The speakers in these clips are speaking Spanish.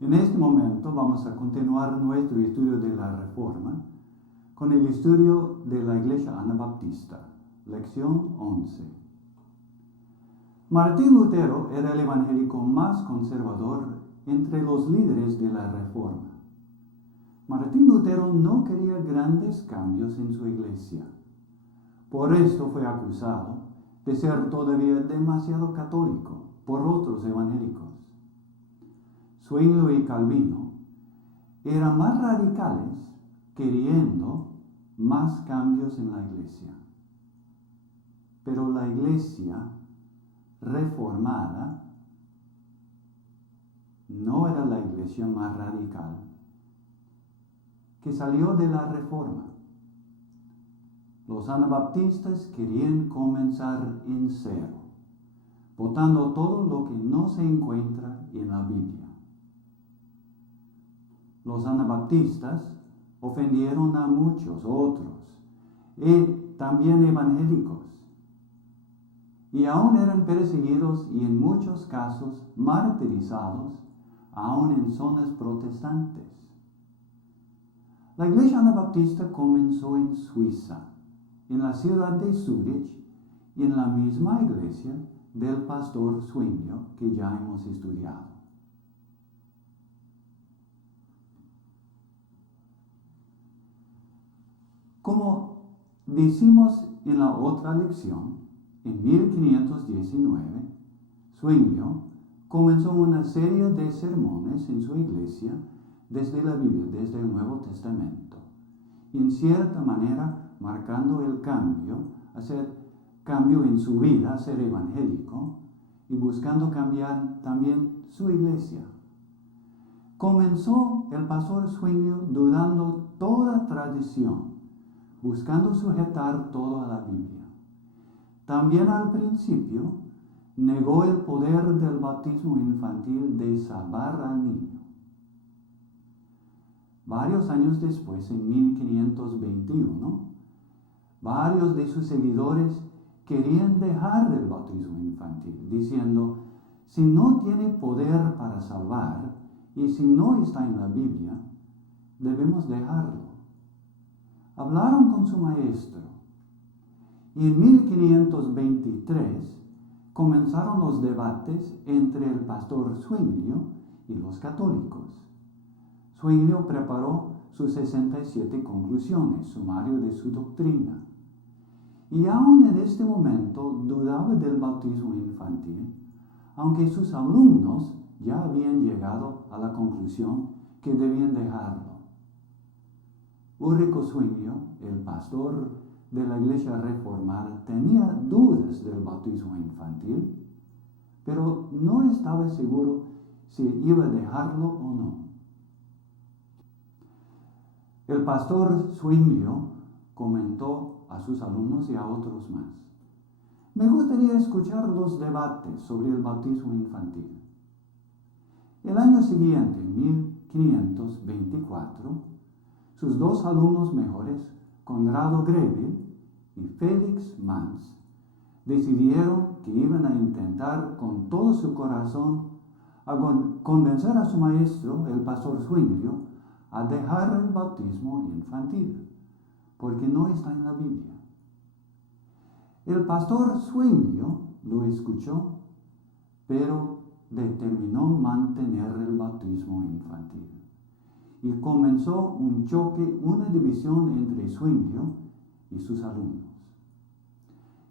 En este momento vamos a continuar nuestro estudio de la Reforma con el estudio de la Iglesia Anabaptista, lección 11. Martín Lutero era el evangélico más conservador entre los líderes de la Reforma. Martín Lutero no quería grandes cambios en su iglesia. Por esto fue acusado de ser todavía demasiado católico por otros evangélicos. Zwinglio y Calvino eran más radicales, queriendo más cambios en la iglesia. Pero la iglesia reformada no era la iglesia más radical que salió de la Reforma. Los anabaptistas querían comenzar en cero, votando todo lo que no se encuentra en la Biblia. Los anabaptistas ofendieron a muchos otros, y también evangélicos, y aún eran perseguidos y en muchos casos martirizados, aún en zonas protestantes. La iglesia anabaptista comenzó en Suiza, en la ciudad de Zúrich, y en la misma iglesia del pastor Zwinglio que ya hemos estudiado. Como decimos en la otra lección, en 1519, Zwinglio comenzó una serie de sermones en su iglesia desde la Biblia, desde el Nuevo Testamento, y en cierta manera marcando el hacer cambio en su vida, ser evangélico, y buscando cambiar también su iglesia. Comenzó el pastor Zwinglio dudando toda tradición, buscando sujetar todo a la Biblia. También al principio negó el poder del bautismo infantil de salvar al niño. Varios años después, en 1521, varios de sus seguidores querían dejar el bautismo infantil, diciendo, si no tiene poder para salvar y si no está en la Biblia, debemos dejarlo. Hablaron con su maestro y en 1523 comenzaron los debates entre el pastor Zwinglio y los católicos. Zwinglio preparó sus 67 conclusiones, sumario de su doctrina. Y aún en este momento dudaba del bautismo infantil, aunque sus alumnos ya habían llegado a la conclusión que debían dejarlo. Ulrico Zwinglio, el pastor de la iglesia reformada, tenía dudas del bautismo infantil, pero no estaba seguro si iba a dejarlo o no. El pastor Zwinglio comentó a sus alumnos y a otros más: me gustaría escuchar los debates sobre el bautismo infantil. El año siguiente, en 1524, sus dos alumnos mejores, Conrado Greville y Félix Manz, decidieron que iban a intentar con todo su corazón a convencer a su maestro, el pastor Zwinglio, a dejar el bautismo infantil, porque no está en la Biblia. El pastor Zwinglio lo escuchó, pero determinó mantener el bautismo infantil. Y comenzó un choque, una división entre Zwinglio y sus alumnos.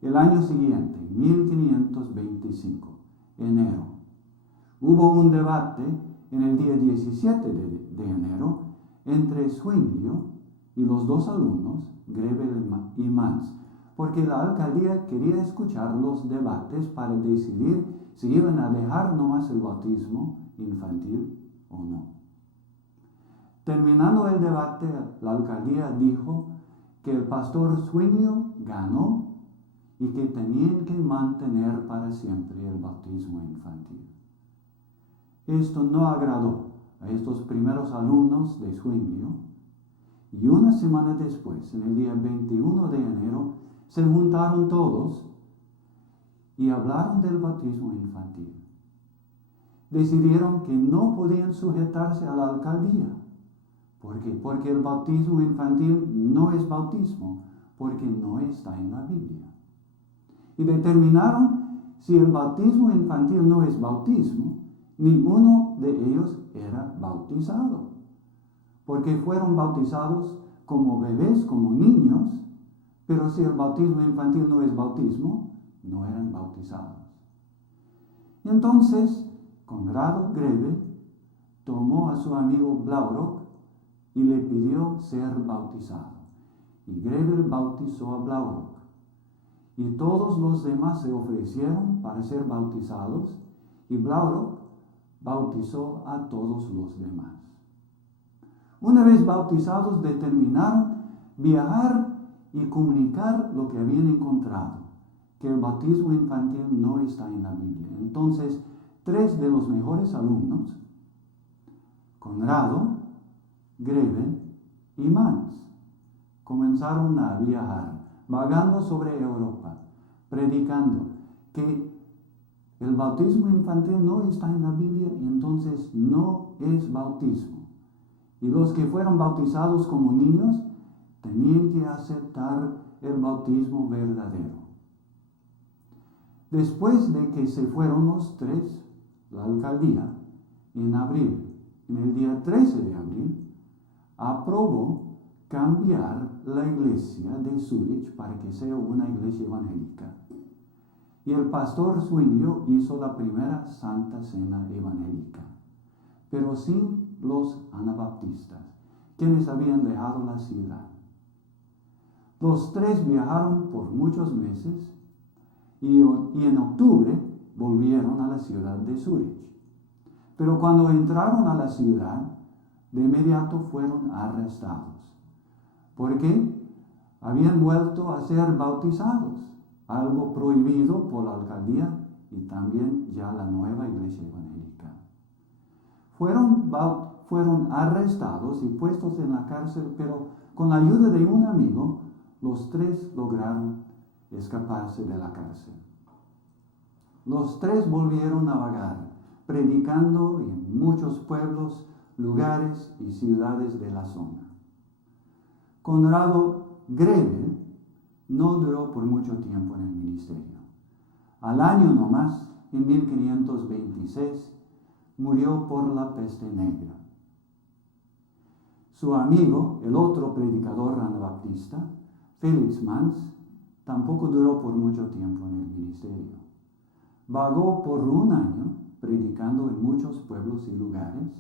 El año siguiente, 1525, enero, hubo un debate en el día 17 de enero entre Zwinglio y los dos alumnos, Grebel y Mans, porque la alcaldía quería escuchar los debates para decidir si iban a dejar nomás el bautismo infantil o no. Terminando el debate, la alcaldía dijo que el pastor Zwinglio ganó y que tenían que mantener para siempre el bautismo infantil. Esto no agradó a estos primeros alumnos de Zwinglio, y una semana después, en el día 21 de enero, se juntaron todos y hablaron del bautismo infantil. Decidieron que no podían sujetarse a la alcaldía. ¿Por qué? Porque el bautismo infantil no es bautismo, porque no está en la Biblia. Y determinaron si el bautismo infantil no es bautismo, ninguno de ellos era bautizado, porque fueron bautizados como bebés, como niños, pero si el bautismo infantil no es bautismo, no eran bautizados. Y entonces, Conrado Grebel tomó a su amigo Blaurock y le pidió ser bautizado. Y Grebel bautizó a Blaurock. Y todos los demás se ofrecieron para ser bautizados, y Blaurock bautizó a todos los demás. Una vez bautizados, determinaron viajar y comunicar lo que habían encontrado, que el bautismo infantil no está en la Biblia. Entonces, 3 de los mejores alumnos, Conrado, Grebel y Mans, comenzaron a viajar, vagando sobre Europa, predicando que el bautismo infantil no está en la Biblia y entonces no es bautismo. Y los que fueron bautizados como niños tenían que aceptar el bautismo verdadero. Después de que se fueron los 3, la alcaldía, en abril, en el día 13 de abril, aprobó cambiar la iglesia de Zurich para que sea una iglesia evangélica. Y el pastor Zwinglio hizo la primera Santa Cena evangélica, pero sin los anabaptistas, quienes habían dejado la ciudad. Los 3 viajaron por muchos meses y en octubre volvieron a la ciudad de Zurich. Pero cuando entraron a la ciudad, de inmediato fueron arrestados, porque habían vuelto a ser bautizados, algo prohibido por la alcaldía y también ya la nueva iglesia evangélica. Fueron arrestados y puestos en la cárcel, pero con la ayuda de un amigo, los 3 lograron escaparse de la cárcel. Los 3 volvieron a vagar, predicando en muchos pueblos, lugares y ciudades de la zona. Conrado Grebel no duró por mucho tiempo en el ministerio. Al año nomás, en 1526, murió por la peste negra. Su amigo, el otro predicador anabaptista, Felix Mans, tampoco duró por mucho tiempo en el ministerio. Vagó por un año predicando en muchos pueblos y lugares,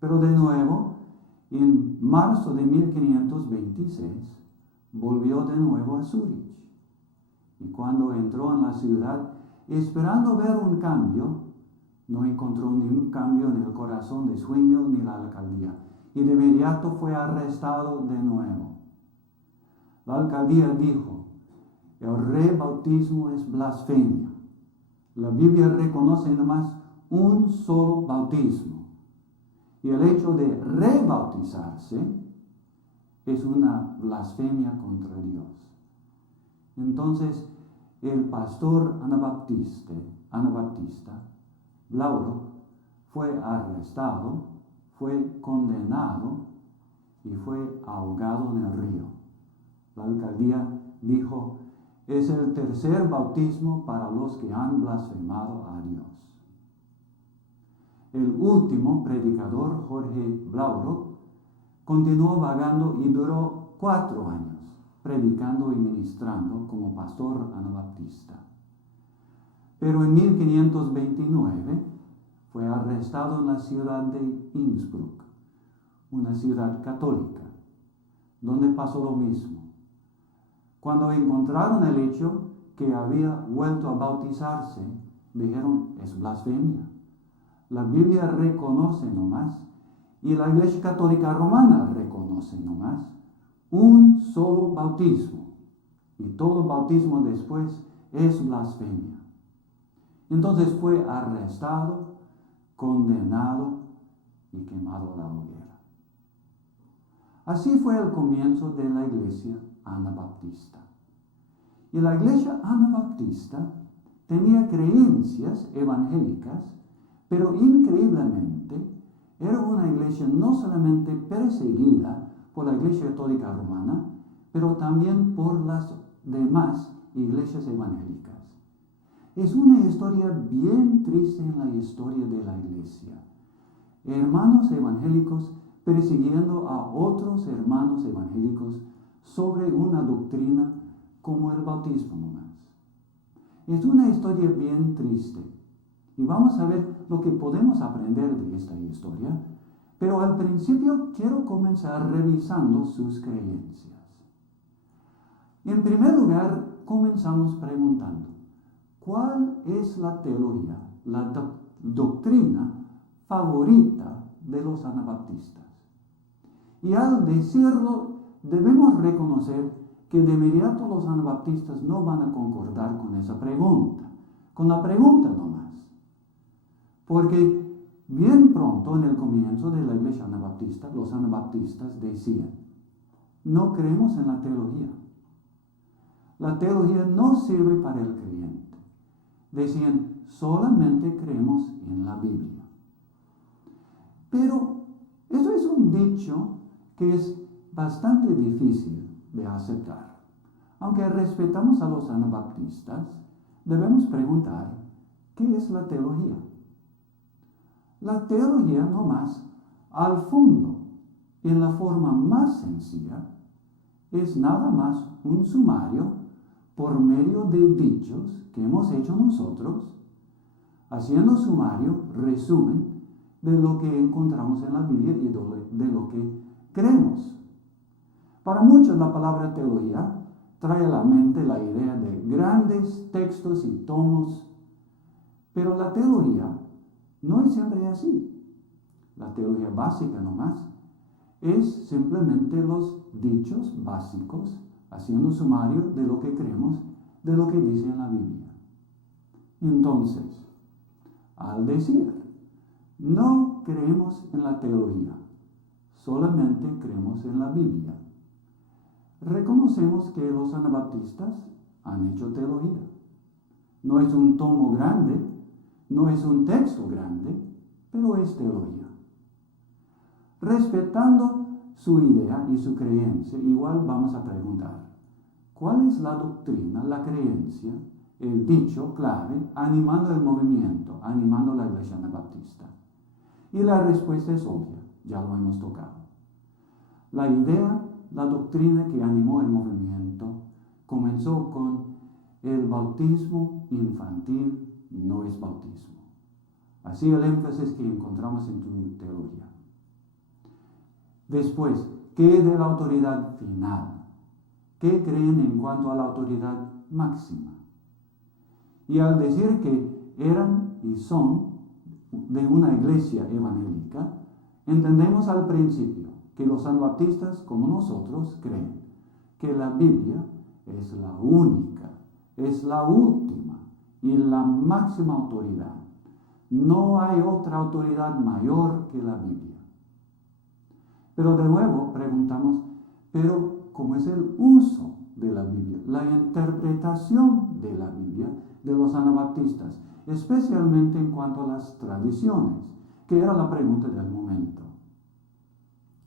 pero de nuevo, en marzo de 1526, volvió de nuevo a Zurich. Y cuando entró en la ciudad, esperando ver un cambio, no encontró ningún cambio en el corazón de Zwinglio ni la alcaldía. Y de inmediato fue arrestado de nuevo. La alcaldía dijo: el rebautismo es blasfemia. La Biblia reconoce nomás un solo bautismo. Y el hecho de rebautizarse es una blasfemia contra Dios. Entonces, el pastor anabaptista, Blaurock, fue arrestado, fue condenado y fue ahogado en el río. La alcaldía dijo: es el tercer bautismo para los que han blasfemado a Dios. El último predicador, Jorge Blaurock, continuó vagando y duró 4 años, predicando y ministrando como pastor anabaptista. Pero en 1529 fue arrestado en la ciudad de Innsbruck una ciudad católica, donde pasó lo mismo. Cuando encontraron el hecho que había vuelto a bautizarse, dijeron, es blasfemia. La Biblia reconoce nomás, y la Iglesia Católica Romana reconoce nomás, un solo bautismo. Y todo bautismo después es blasfemia. Entonces fue arrestado, condenado y quemado a la hoguera. Así fue el comienzo de la iglesia anabaptista. Y la iglesia anabaptista tenía creencias evangélicas, pero increíblemente era una iglesia no solamente perseguida por la Iglesia Católica Romana, pero también por las demás iglesias evangélicas. Es una historia bien triste en la historia de la iglesia. Hermanos evangélicos persiguiendo a otros hermanos evangélicos sobre una doctrina como el bautismo nomás. Es una historia bien triste. Y vamos a ver lo que podemos aprender de esta historia. Pero al principio quiero comenzar revisando sus creencias. En primer lugar, comenzamos preguntando, ¿cuál es la teología, la doctrina favorita de los anabaptistas? Y al decirlo, debemos reconocer que de inmediato los anabaptistas no van a concordar con esa pregunta, con la pregunta nomás. Porque bien pronto en el comienzo de la iglesia anabaptista, los anabaptistas decían, no creemos en la teología. La teología no sirve para el creyente. Decían, solamente creemos en la Biblia. Pero eso es un dicho que es bastante difícil de aceptar. Aunque respetamos a los anabaptistas, debemos preguntar, ¿qué es la teología? La teología nomás, al fondo, en la forma más sencilla, es nada más un sumario por medio de dichos que hemos hecho nosotros, haciendo sumario, resumen de lo que encontramos en la Biblia y de lo que creemos. Para muchos la palabra teología trae a la mente la idea de grandes textos y tomos, pero la teología no es siempre así. La teología básica nomás es simplemente los dichos básicos, haciendo sumario de lo que creemos, de lo que dice en la Biblia. Entonces, al decir, no creemos en la teología, solamente creemos en la Biblia, reconocemos que los anabaptistas han hecho teología. No es un tomo grande, no es un texto grande, pero es teología. Respetando su idea y su creencia, igual vamos a preguntar, ¿cuál es la doctrina, la creencia, el dicho clave animando el movimiento, animando la iglesia anabaptista? Y la respuesta es obvia, ya lo hemos tocado. La idea, la doctrina que animó el movimiento comenzó con el bautismo infantil no es bautismo. Así el énfasis que encontramos en tu teología. Después, ¿qué de la autoridad final? ¿Qué creen en cuanto a la autoridad máxima? Y al decir que eran y son de una iglesia evangélica, entendemos al principio que los anabaptistas, como nosotros, creen que la Biblia es la única, es la última y la máxima autoridad. No hay otra autoridad mayor que la Biblia. Pero de nuevo preguntamos, ¿pero cómo es el uso de la Biblia? La interpretación de la Biblia de los anabaptistas, especialmente en cuanto a las tradiciones, que era la pregunta del momento.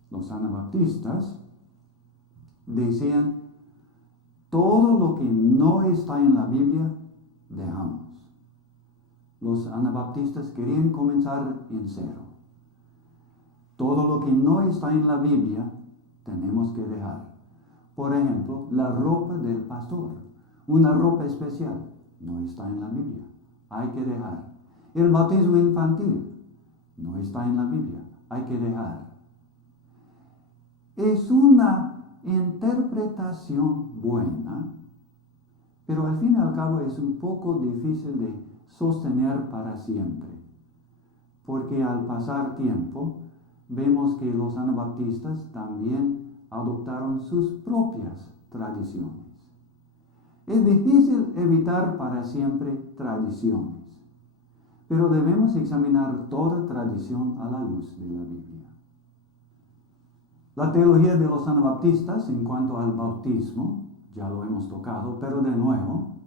Los anabaptistas decían, todo lo que no está en la Biblia, dejamos. Los anabaptistas querían comenzar en cero. Todo lo que no está en la Biblia, tenemos que dejar. Por ejemplo, la ropa del pastor, una ropa especial, no está en la Biblia, hay que dejar. El bautismo infantil, no está en la Biblia, hay que dejar. es una interpretación buena, pero al fin y al cabo es un poco difícil de sostener para siempre, porque al pasar tiempo vemos que los anabaptistas también adoptaron sus propias tradiciones. Es difícil evitar para siempre tradiciones, pero debemos examinar toda tradición a la luz de la Biblia. La teología de los anabaptistas en cuanto al bautismo, ya lo hemos tocado, pero de nuevo,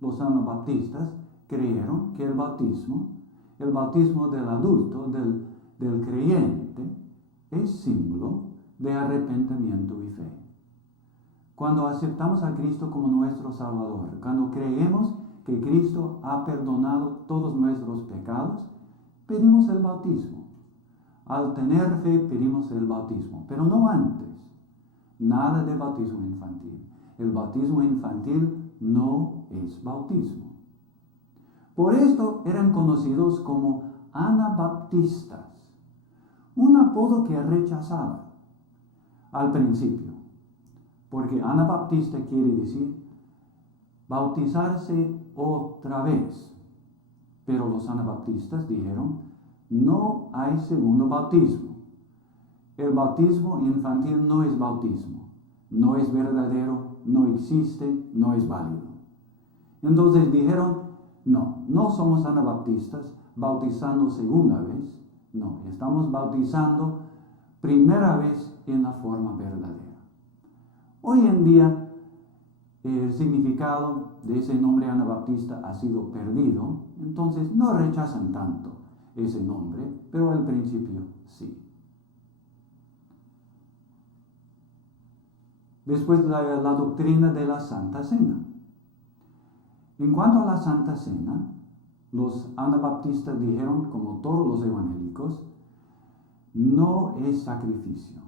los anabaptistas creyeron que el bautismo del adulto, del creyente, es símbolo de arrepentimiento y fe. Cuando aceptamos a Cristo como nuestro Salvador, cuando creemos que Cristo ha perdonado todos nuestros pecados, pedimos el bautismo. Al tener fe pedimos el bautismo, pero no antes. Nada de bautismo infantil. El bautismo infantil no es bautismo. Por esto eran conocidos como anabaptistas, un apodo que rechazaban al principio, porque anabaptista quiere decir bautizarse otra vez. Pero los anabaptistas dijeron, no hay segundo bautismo. El bautismo infantil no es bautismo, no es verdadero, no existe, no es válido. Entonces dijeron, no somos anabaptistas bautizando segunda vez, no, estamos bautizando primera vez en la forma verdadera. Hoy en día, el significado de ese nombre anabaptista ha sido perdido, entonces no rechazan tanto ese nombre, pero al principio sí. Después la doctrina de la Santa Cena. En cuanto a la Santa Cena, los anabaptistas dijeron, como todos los evangélicos, no es sacrificio.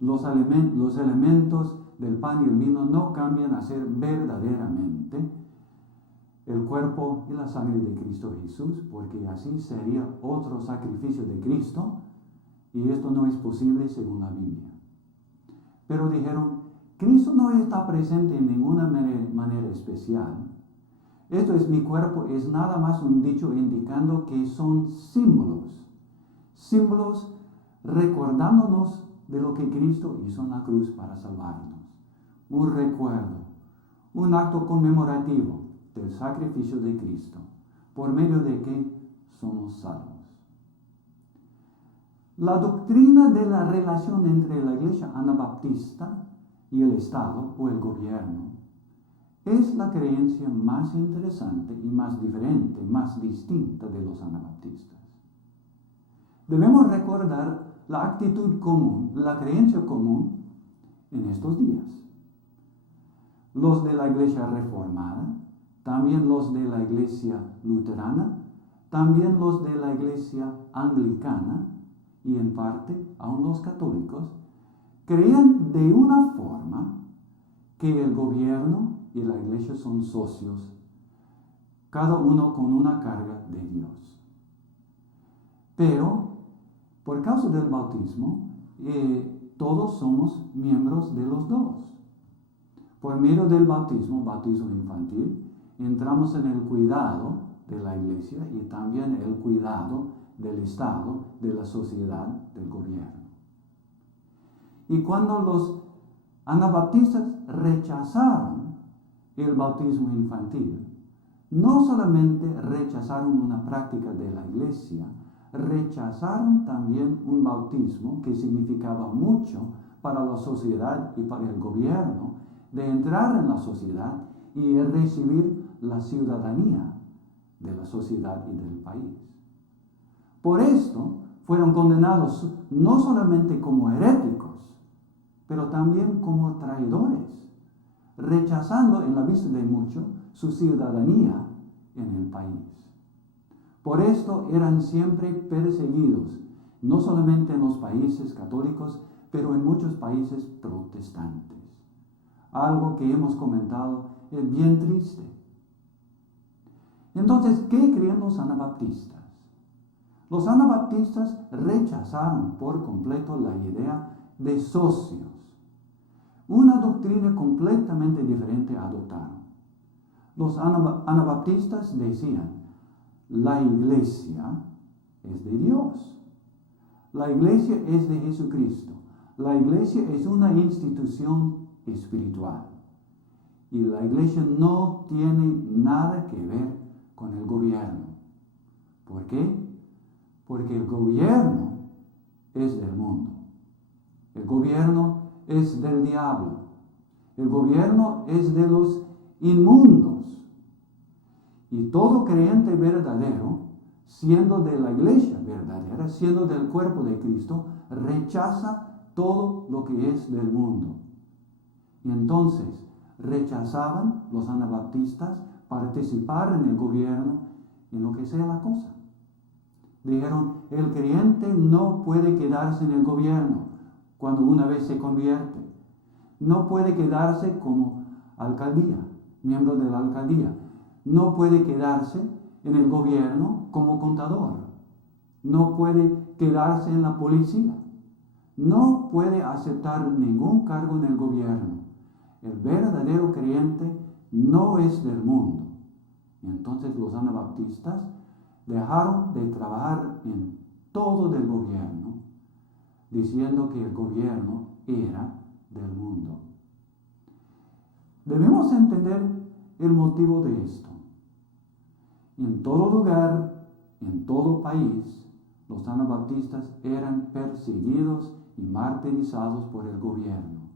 Los elementos del pan y el vino no cambian a ser verdaderamente el cuerpo y la sangre de Cristo Jesús, porque así sería otro sacrificio de Cristo, y esto no es posible según la Biblia. Pero dijeron, Cristo no está presente en ninguna manera especial. Esto es mi cuerpo, es nada más un dicho indicando que son símbolos recordándonos de lo que Cristo hizo en la cruz para salvarnos. Un recuerdo, un acto conmemorativo del sacrificio de Cristo, por medio de que somos salvos. La doctrina de la relación entre la iglesia anabaptista y el Estado o el gobierno es la creencia más interesante y más diferente, más distinta de los anabaptistas. Debemos recordar la actitud común, la creencia común en estos días. Los de la iglesia reformada, también los de la iglesia luterana, también los de la iglesia anglicana y en parte aún los católicos, creían de una forma que el gobierno y la iglesia son socios, cada uno con una carga de Dios. Pero, por causa del bautismo, todos somos miembros de los dos. Por medio del bautismo infantil, entramos en el cuidado de la iglesia y también el cuidado del Estado, de la sociedad, del gobierno. Y cuando los anabaptistas rechazaron el bautismo infantil, no solamente rechazaron una práctica de la iglesia, rechazaron también un bautismo que significaba mucho para la sociedad y para el gobierno, de entrar en la sociedad y recibir la ciudadanía de la sociedad y del país. Por esto fueron condenados no solamente como heréticos, pero también como traidores, rechazando en la vista de muchos su ciudadanía en el país. Por esto eran siempre perseguidos, no solamente en los países católicos, pero en muchos países protestantes. Algo que hemos comentado es bien triste. Entonces, ¿qué creen los anabaptistas? Los anabaptistas rechazaron por completo la idea de socios. Una doctrina completamente diferente adoptaron. Los anabaptistas decían, la iglesia es de Dios. La iglesia es de Jesucristo. La iglesia es una institución espiritual. Y la iglesia no tiene nada que ver con el gobierno. ¿Por qué? Porque el gobierno es del mundo. El gobierno es del diablo. El gobierno es de los inmundos. Y todo creyente verdadero, siendo de la iglesia verdadera, siendo del cuerpo de Cristo, rechaza todo lo que es del mundo. Y entonces rechazaban los anabaptistas participar en el gobierno, en lo que sea la cosa. Dijeron, el creyente no puede quedarse en el gobierno cuando una vez se convierte. No puede quedarse como alcaldía, miembro de la alcaldía. No puede quedarse en el gobierno como contador. No puede quedarse en la policía. No puede aceptar ningún cargo en el gobierno. El verdadero creyente no es del mundo. Y entonces los anabaptistas dejaron de trabajar en todo del gobierno, diciendo que el gobierno era del mundo. Debemos entender el motivo de esto. En todo lugar, en todo país, los anabaptistas eran perseguidos y martirizados por el gobierno.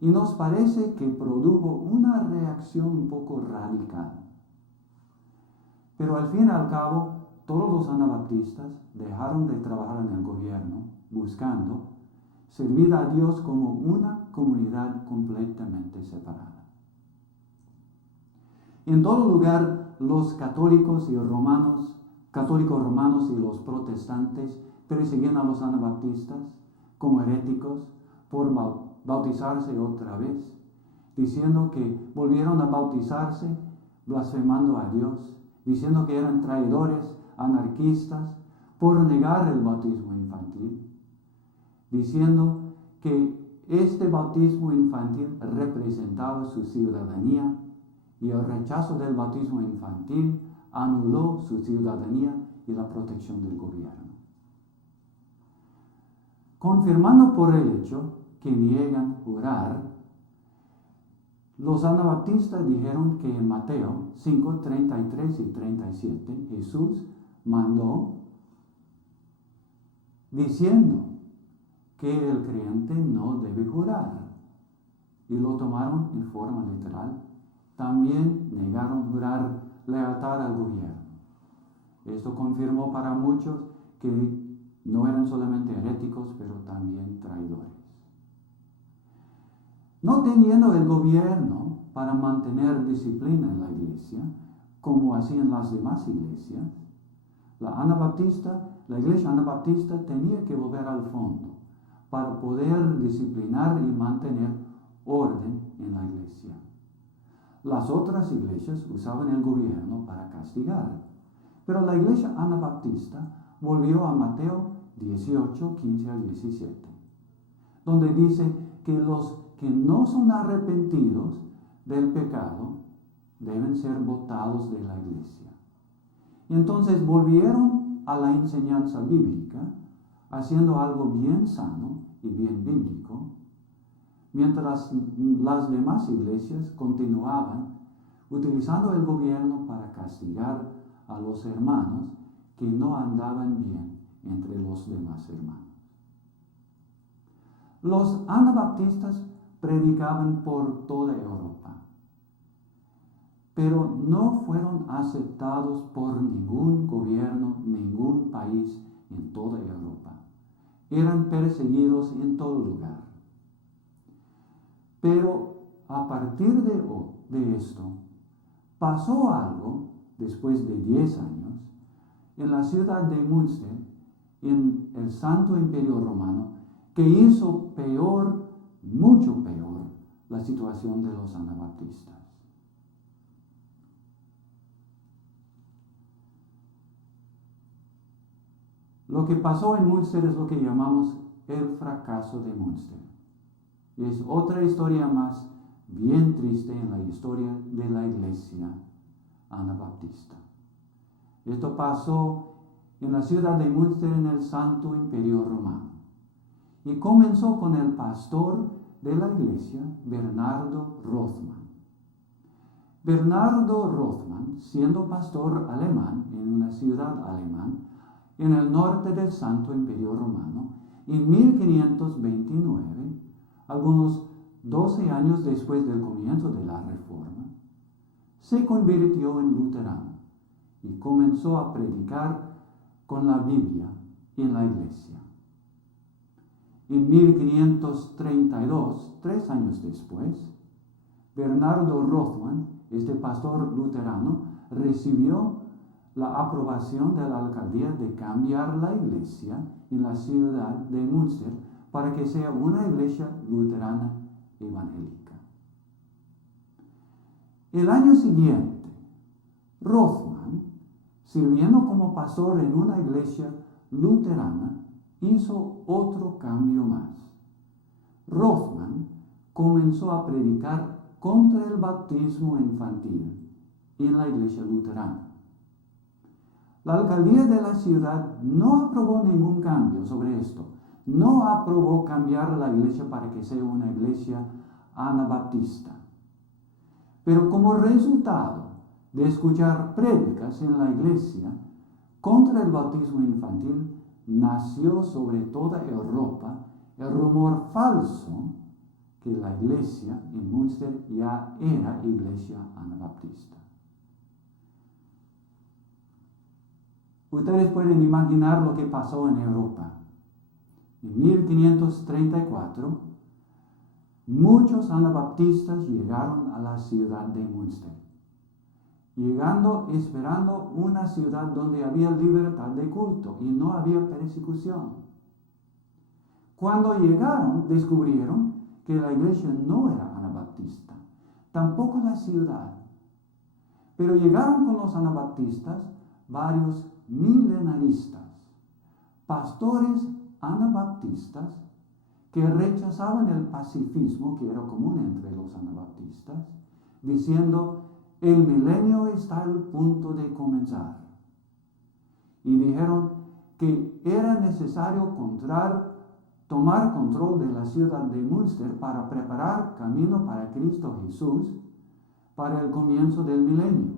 Y nos parece que produjo una reacción un poco radical. Pero al fin y al cabo, todos los anabaptistas dejaron de trabajar en el gobierno, buscando servir a Dios como una comunidad completamente separada. En todo lugar, los católicos romanos y los protestantes perseguían a los anabaptistas como heréticos por bautizarse otra vez, diciendo que volvieron a bautizarse blasfemando a Dios, diciendo que eran traidores, anarquistas, por negar el bautismo infantil, diciendo que este bautismo infantil representaba su ciudadanía y el rechazo del bautismo infantil anuló su ciudadanía y la protección del gobierno. Confirmando por el hecho que niegan jurar, los anabaptistas dijeron que en Mateo 5, 33 y 37 Jesús mandó diciendo que el creyente no debe jurar, y lo tomaron en forma literal. También negaron jurar lealtad al gobierno. Esto confirmó para muchos que no eran solamente heréticos, pero también traidores. No teniendo el gobierno para mantener disciplina en la iglesia, como hacían las demás iglesias, la iglesia anabaptista tenía que volver al fondo para poder disciplinar y mantener orden en la iglesia. Las otras iglesias usaban el gobierno para castigar, pero la iglesia anabaptista volvió a Mateo 18, 15 al 17, donde dice que los que no son arrepentidos del pecado deben ser botados de la iglesia. Y entonces volvieron a la enseñanza bíblica, haciendo algo bien sano y bien bíblico, mientras las demás iglesias continuaban utilizando el gobierno para castigar a los hermanos que no andaban bien entre los demás hermanos. Los anabaptistas predicaban por toda Europa, pero no fueron aceptados por ningún gobierno, ningún país en toda Europa. Eran perseguidos en todo lugar. Pero a partir de esto, pasó algo después de 10 años en la ciudad de Münster, en el Santo Imperio Romano, que hizo peor, mucho peor, la situación de los anabaptistas. Lo que pasó en Münster es lo que llamamos el fracaso de Münster. Y es otra historia más bien triste en la historia de la iglesia anabaptista. Esto pasó en la ciudad de Münster en el Santo Imperio Romano. Y comenzó con el pastor de la iglesia, Bernardo Rothmann. Bernardo Rothmann, siendo pastor alemán en una ciudad alemana en el norte del Santo Imperio Romano, en 1529, algunos 12 años después del comienzo de la Reforma, se convirtió en luterano y comenzó a predicar con la Biblia en la iglesia. En 1532, 3 años después, Bernardo Rothmann, este pastor luterano, recibió la aprobación de la alcaldía de cambiar la iglesia en la ciudad de Münster para que sea una iglesia luterana evangélica. El año siguiente, Rothmann, sirviendo como pastor en una iglesia luterana, hizo otro cambio más. Rothmann comenzó a predicar contra el bautismo infantil en la iglesia luterana. La alcaldía de la ciudad no aprobó ningún cambio sobre esto. No aprobó cambiar la iglesia para que sea una iglesia anabaptista. Pero como resultado de escuchar prédicas en la iglesia contra el bautismo infantil, nació sobre toda Europa el rumor falso que la iglesia en Münster ya era iglesia anabaptista. Ustedes pueden imaginar lo que pasó en Europa. En 1534, muchos anabaptistas llegaron a la ciudad de Münster, llegando esperando una ciudad donde había libertad de culto y no había persecución. Cuando llegaron, descubrieron que la iglesia no era anabaptista, tampoco la ciudad. Pero llegaron con los anabaptistas varios milenaristas, pastores anabaptistas que rechazaban el pacifismo que era común entre los anabaptistas, diciendo: el milenio está al punto de comenzar. Y dijeron que era necesario tomar control de la ciudad de Münster para preparar camino para Cristo Jesús para el comienzo del milenio.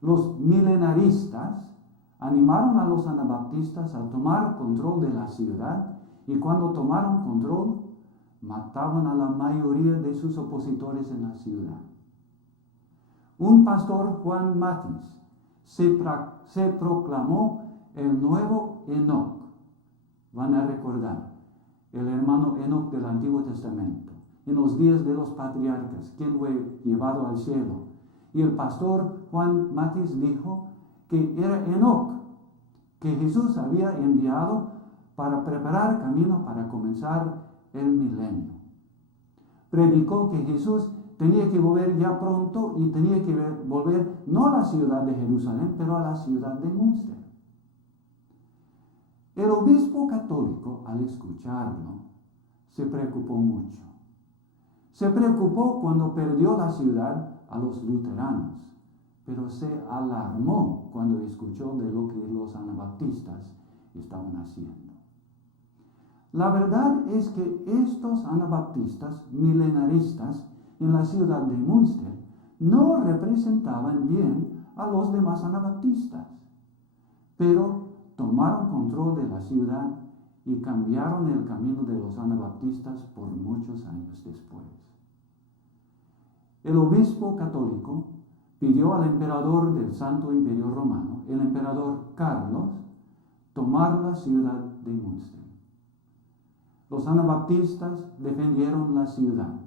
Los milenaristas animaron a los anabaptistas a tomar control de la ciudad, y cuando tomaron control, mataban a la mayoría de sus opositores en la ciudad. Un pastor, Juan Matis, se proclamó el nuevo Enoc. Van a recordar, el hermano Enoc del Antiguo Testamento, en los días de los patriarcas, quien fue llevado al cielo. Y el pastor Juan Matis dijo que era Enoc, que Jesús había enviado para preparar camino para comenzar el milenio. Predicó que Jesús tenía que volver ya pronto y tenía que volver no a la ciudad de Jerusalén, pero a la ciudad de Münster. El obispo católico, al escucharlo, se preocupó mucho. Se preocupó cuando perdió la ciudad a los luteranos, pero se alarmó cuando escuchó de lo que los anabaptistas estaban haciendo. La verdad es que estos anabaptistas milenaristas en la ciudad de Münster no representaban bien a los demás anabaptistas, pero tomaron control de la ciudad y cambiaron el camino de los anabaptistas por muchos años después. El obispo católico pidió al emperador del Santo Imperio Romano, el emperador Carlos, tomar la ciudad de Münster. Los anabaptistas defendieron la ciudad,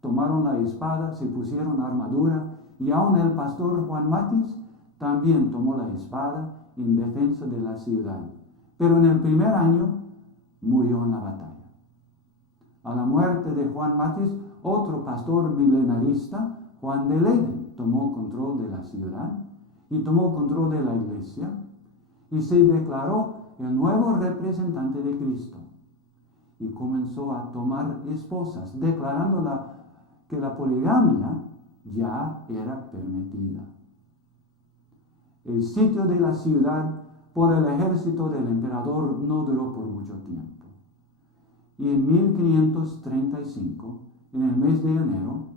tomaron la espada, se pusieron armadura, y aún el pastor Juan Matis también tomó la espada en defensa de la ciudad. Pero en el primer año murió en la batalla. A la muerte de Juan Matis, otro pastor milenarista, Juan de Leyden, tomó control de la ciudad y tomó control de la iglesia, y se declaró el nuevo representante de Cristo y comenzó a tomar esposas, declarando que la poligamia ya era permitida. El sitio de la ciudad por el ejército del emperador no duró por mucho tiempo. Y en 1535, en el mes de enero,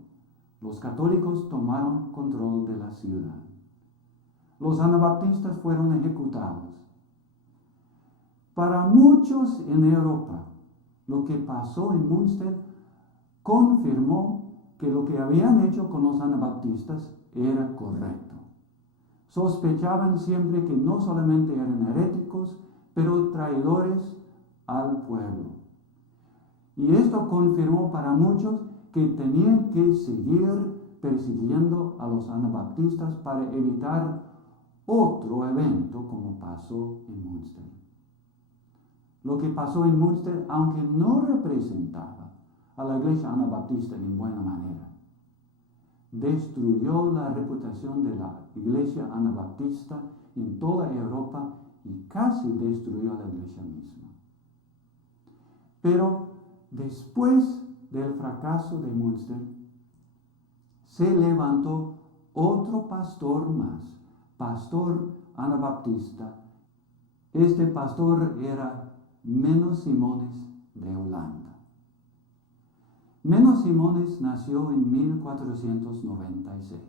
los católicos tomaron control de la ciudad. Los anabaptistas fueron ejecutados. Para muchos en Europa, lo que pasó en Münster confirmó que lo que habían hecho con los anabaptistas era correcto. Sospechaban siempre que no solamente eran heréticos, pero traidores al pueblo. Y esto confirmó para muchos que tenían que seguir persiguiendo a los anabaptistas para evitar otro evento como pasó en Münster. Lo que pasó en Münster, aunque no representaba a la iglesia anabaptista en buena manera, destruyó la reputación de la iglesia anabaptista en toda Europa y casi destruyó a la iglesia misma. Pero después del fracaso de Münster, se levantó otro pastor más, pastor anabaptista. Este pastor era Menno Simons de Holanda. Menno Simons nació en 1496.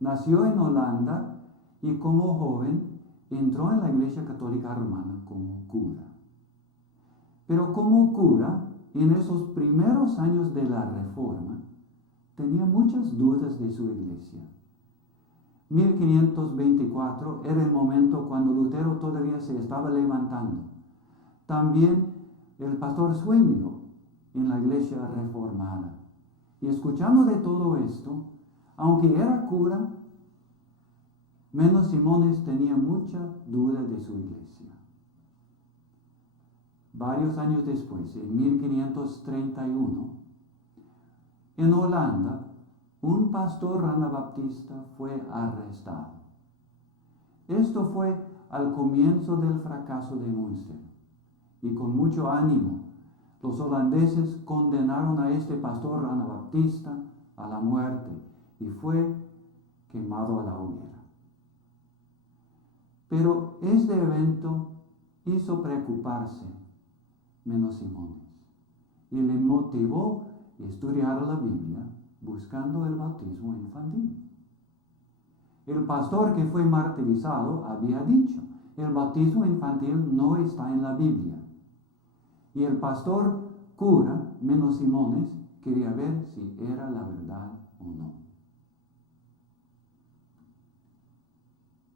Nació en Holanda y como joven entró en la Iglesia Católica Romana como cura. Pero como cura, en esos primeros años de la Reforma, tenía muchas dudas de su iglesia. 1524 era el momento cuando Lutero todavía se estaba levantando. También el pastor Zwinglio en la iglesia reformada. Y escuchando de todo esto, aunque era cura, Menno Simons tenía mucha duda de su iglesia. Varios años después, en 1531, en Holanda, un pastor anabaptista fue arrestado. Esto fue al comienzo del fracaso de Münster. Y con mucho ánimo, los holandeses condenaron a este pastor anabaptista a la muerte y fue quemado a la hoguera. Pero este evento hizo preocuparse Menno Simons y le motivó a estudiar la Biblia buscando el bautismo infantil. El pastor que fue martirizado había dicho, el bautismo infantil no está en la Biblia. Y el pastor cura, Menno Simons, quería ver si era la verdad o no.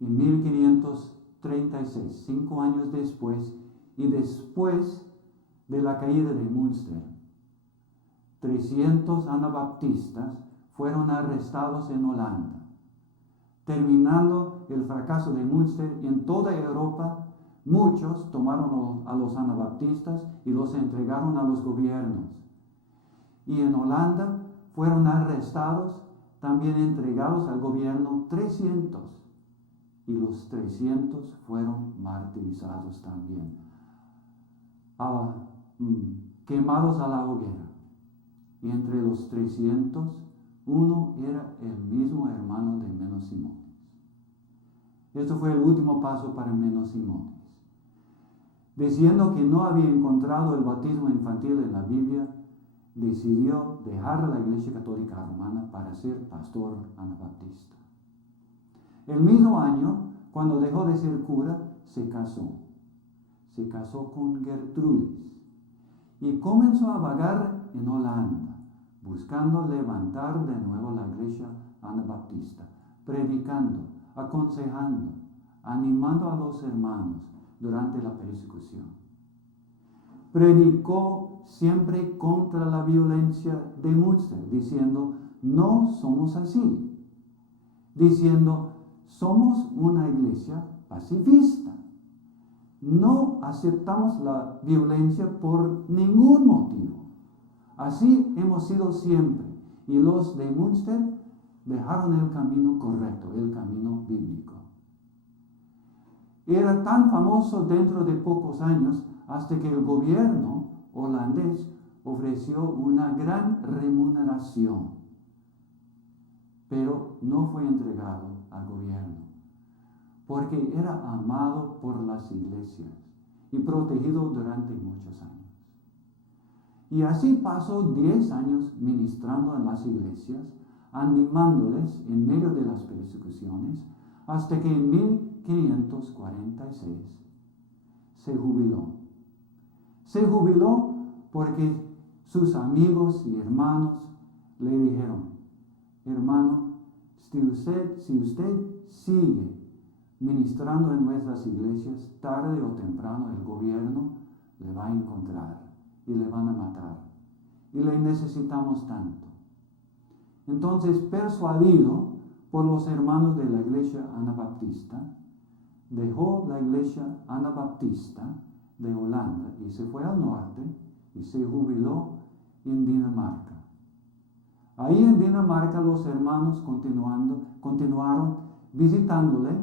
En 1536, 5 años después, y después de la caída de Münster, 300 anabaptistas fueron arrestados en Holanda. Terminando el fracaso de Münster en toda Europa, muchos tomaron a los anabaptistas y los entregaron a los gobiernos. Y en Holanda fueron arrestados, también entregados al gobierno 300. Y los 300 fueron martirizados también, quemados a la hoguera. Y entre los 300, uno era el mismo hermano de Menno Simons. Esto fue el último paso para Menno Simons. Diciendo que no había encontrado el bautismo infantil en la Biblia, decidió dejar la Iglesia Católica Romana para ser pastor anabaptista. El mismo año, cuando dejó de ser cura, se casó. Se casó con Gertrudis y comenzó a vagar en Holanda, buscando levantar de nuevo la Iglesia anabaptista, predicando, aconsejando, animando a los hermanos durante la persecución. Predicó siempre contra la violencia de Münster, diciendo, no somos así. Diciendo, somos una iglesia pacifista. No aceptamos la violencia por ningún motivo. Así hemos sido siempre. Y los de Münster dejaron el camino correcto, el camino bíblico. era tan famoso dentro de pocos años hasta que el gobierno holandés ofreció una gran remuneración, pero no fue entregado al gobierno, porque era amado por las iglesias y protegido durante muchos años. Y así pasó 10 años ministrando en las iglesias, animándoles en medio de las persecuciones, hasta que en 1546 se jubiló. Se jubiló porque sus amigos y hermanos le dijeron: hermano, si usted sigue ministrando en nuestras iglesias, tarde o temprano el gobierno le va a encontrar y le van a matar. Y le necesitamos tanto. Entonces, persuadido por los hermanos de la iglesia anabaptista, dejó la iglesia anabaptista de Holanda y se fue al norte y se jubiló en Dinamarca. Ahí en Dinamarca los hermanos continuaron visitándole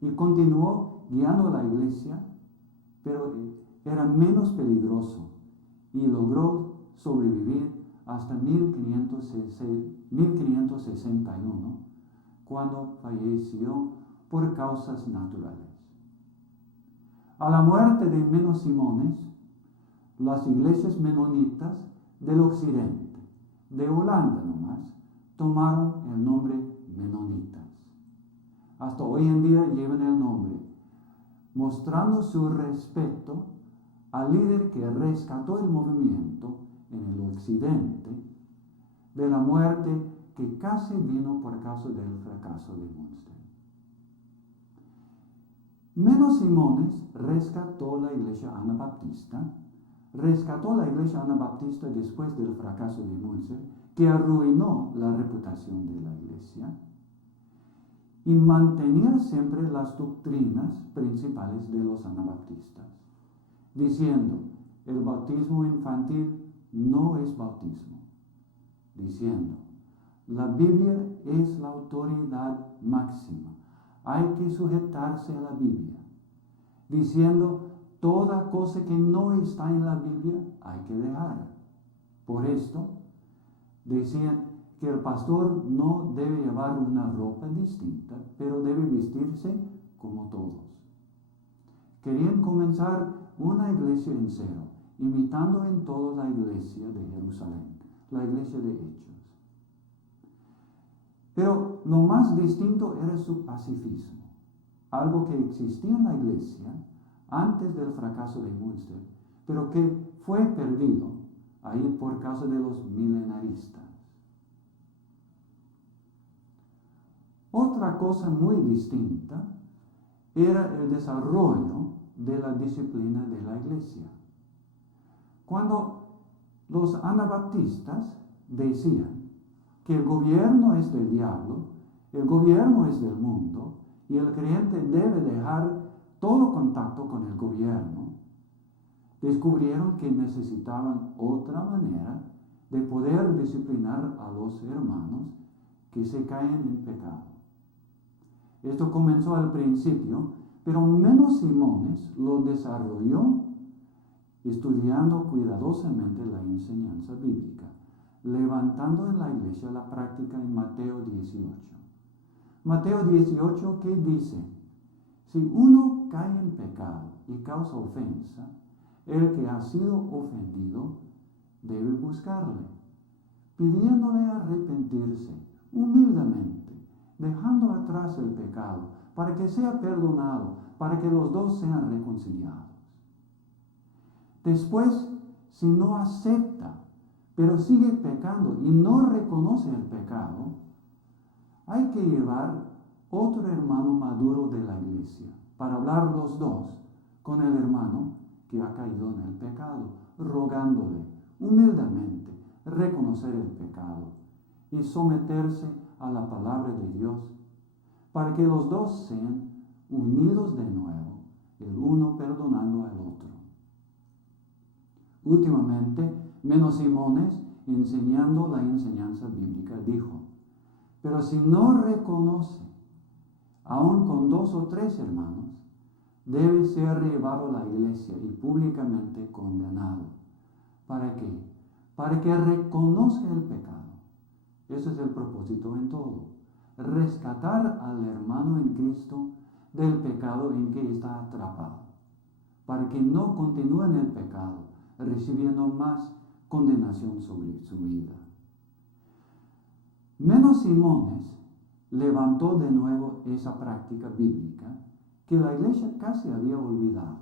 y continuó guiando la iglesia, pero era menos peligroso y logró sobrevivir hasta 1561, cuando falleció por causas naturales. A la muerte de Menno Simons, las iglesias menonitas del occidente, de Holanda nomás, tomaron el nombre menonitas. Hasta hoy en día llevan el nombre, mostrando su respeto al líder que rescató el movimiento en el occidente de la muerte que casi vino por causa del fracaso de Münster. Menno Simons rescató la iglesia anabaptista después del fracaso de Münster, que arruinó la reputación de la iglesia, y mantenía siempre las doctrinas principales de los anabaptistas, diciendo: el bautismo infantil no es bautismo, diciendo: la Biblia es la autoridad máxima, hay que sujetarse a la Biblia, diciendo: toda cosa que no está en la Biblia hay que dejar. Por esto, decían que el pastor no debe llevar una ropa distinta, pero debe vestirse como todos. Querían comenzar una iglesia en cero, imitando en todo la iglesia de Jerusalén, la iglesia de Hechos. Pero lo más distinto era su pacifismo, algo que existía en la iglesia antes del fracaso de Münster, pero que fue perdido ahí por causa de los milenaristas. Otra cosa muy distinta era el desarrollo de la disciplina de la iglesia. Cuando los anabaptistas decían que el gobierno es del diablo, el gobierno es del mundo, y el creyente debe dejar todo contacto con el gobierno, descubrieron que necesitaban otra manera de poder disciplinar a los hermanos que se caen en pecado. Esto comenzó al principio, pero Menno Simons lo desarrolló estudiando cuidadosamente la enseñanza bíblica, levantando en la iglesia la práctica en Mateo 18. Mateo 18, ¿qué dice? Si uno cae en pecado y causa ofensa, el que ha sido ofendido debe buscarle, pidiéndole arrepentirse humildemente, dejando atrás el pecado, para que sea perdonado, para que los dos sean reconciliados. Después, si no acepta, pero sigue pecando y no reconoce el pecado, hay que llevar otro hermano maduro de la iglesia para hablar los dos con el hermano que ha caído en el pecado, rogándole humildemente reconocer el pecado y someterse a la palabra de Dios, para que los dos sean unidos de nuevo, el uno perdonando al otro. Últimamente, Menno Simons, enseñando la enseñanza bíblica, dijo: pero si no reconoce, aún con 2 o 3 hermanos, debe ser llevado a la iglesia y públicamente condenado. ¿Para qué? Para que reconozca el pecado. Ese es el propósito en todo. Rescatar al hermano en Cristo del pecado en que está atrapado, para que no continúe en el pecado, recibiendo más condenación sobre su vida. Menos Simones levantó de nuevo esa práctica bíblica que la iglesia casi había olvidado.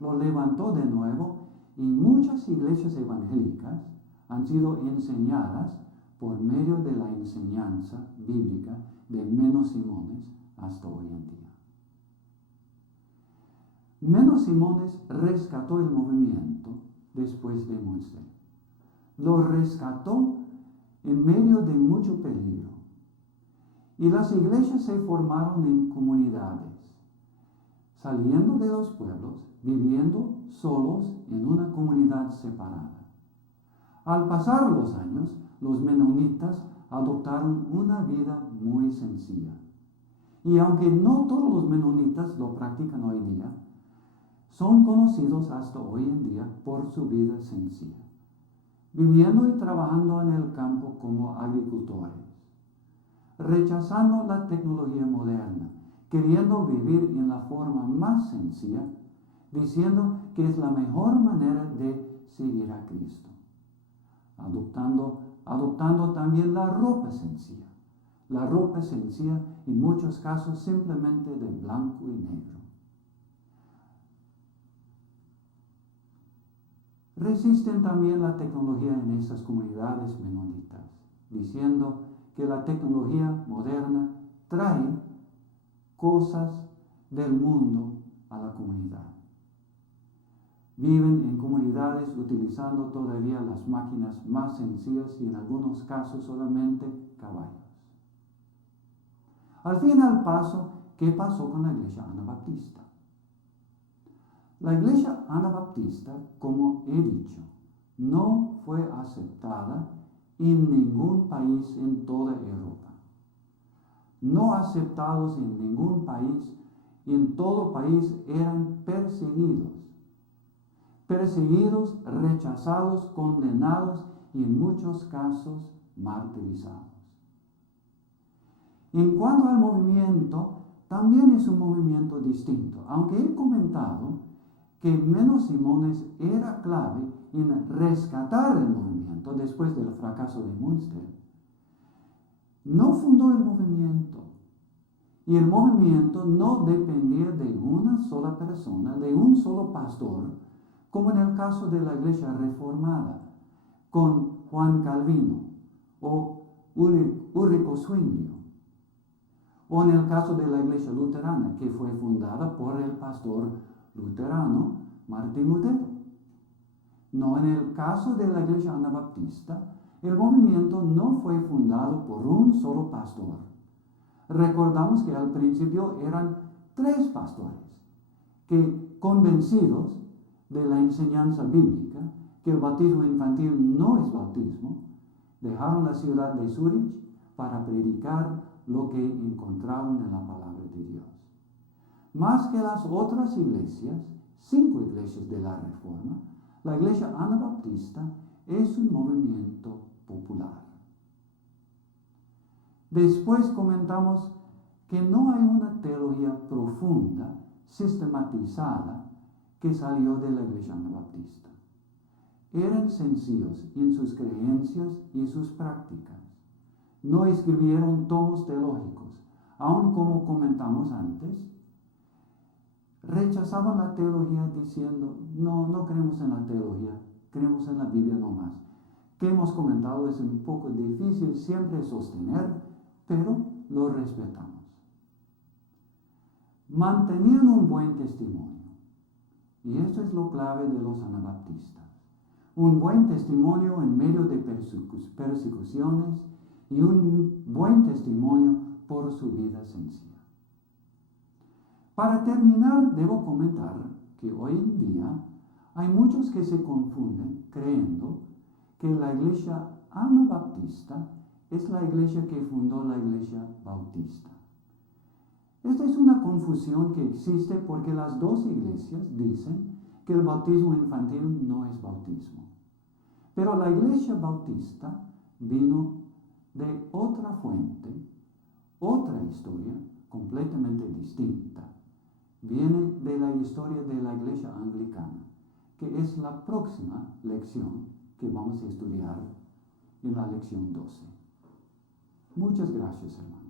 Lo levantó de nuevo y muchas iglesias evangélicas han sido enseñadas por medio de la enseñanza bíblica de Menos Simones hasta hoy en día. Menos Simones rescató el movimiento después de Münster. Lo rescató en medio de mucho peligro. Y las iglesias se formaron en comunidades, saliendo de los pueblos, viviendo solos en una comunidad separada. Al pasar los años, los menonitas adoptaron una vida muy sencilla. Y aunque no todos los menonitas lo practican hoy día, son conocidos hasta hoy en día por su vida sencilla, viviendo y trabajando en el campo como agricultores, rechazando la tecnología moderna, queriendo vivir en la forma más sencilla, diciendo que es la mejor manera de seguir a Cristo, adoptando también la ropa sencilla en muchos casos simplemente de blanco y negro. Resisten también la tecnología en esas comunidades menonitas, diciendo que la tecnología moderna trae cosas del mundo a la comunidad. Viven en comunidades utilizando todavía las máquinas más sencillas y en algunos casos solamente caballos. Al fin y al paso, ¿qué pasó con la iglesia anabaptista? La iglesia anabaptista, como he dicho, no fue aceptada en ningún país en toda Europa. No aceptados en ningún país, y en todo país eran perseguidos, rechazados, condenados y en muchos casos martirizados. En cuanto al movimiento, también es un movimiento distinto, aunque he comentado que Menos Simones era clave en rescatar el movimiento después del fracaso de Münster. No fundó el movimiento, y el movimiento no dependía de una sola persona, de un solo pastor, como en el caso de la Iglesia Reformada, con Juan Calvino o Ulrico Zwinglio, o en el caso de la Iglesia Luterana, que fue fundada por el pastor luterano Martín Lutero. No, en el caso de la iglesia anabaptista, el movimiento no fue fundado por un solo pastor. Recordamos que al principio eran 3 pastores que, convencidos de la enseñanza bíblica, que el bautismo infantil no es bautismo, dejaron la ciudad de Zúrich para predicar lo que encontraron en la palabra de Dios. Más que las otras iglesias, 5 iglesias de la Reforma, la iglesia anabaptista es un movimiento popular. Después comentamos que no hay una teología profunda, sistematizada, que salió de la iglesia anabaptista. Eran sencillos en sus creencias y sus prácticas. No escribieron tomos teológicos, aun como comentamos antes. Rechazaban la teología diciendo, no creemos en la teología, creemos en la Biblia nomás. Que hemos comentado es un poco difícil siempre sostener, pero lo respetamos. Mantenían un buen testimonio, y esto es lo clave de los anabaptistas. Un buen testimonio en medio de persecuciones y un buen testimonio por su vida sencilla. Para terminar, debo comentar que hoy en día hay muchos que se confunden creyendo que la iglesia anabaptista es la iglesia que fundó la iglesia bautista. Esta es una confusión que existe porque las dos iglesias dicen que el bautismo infantil no es bautismo. Pero la iglesia bautista vino de otra fuente, otra historia completamente distinta. Viene de la historia de la iglesia anglicana, que es la próxima lección que vamos a estudiar en la lección 12. Muchas gracias, hermanos.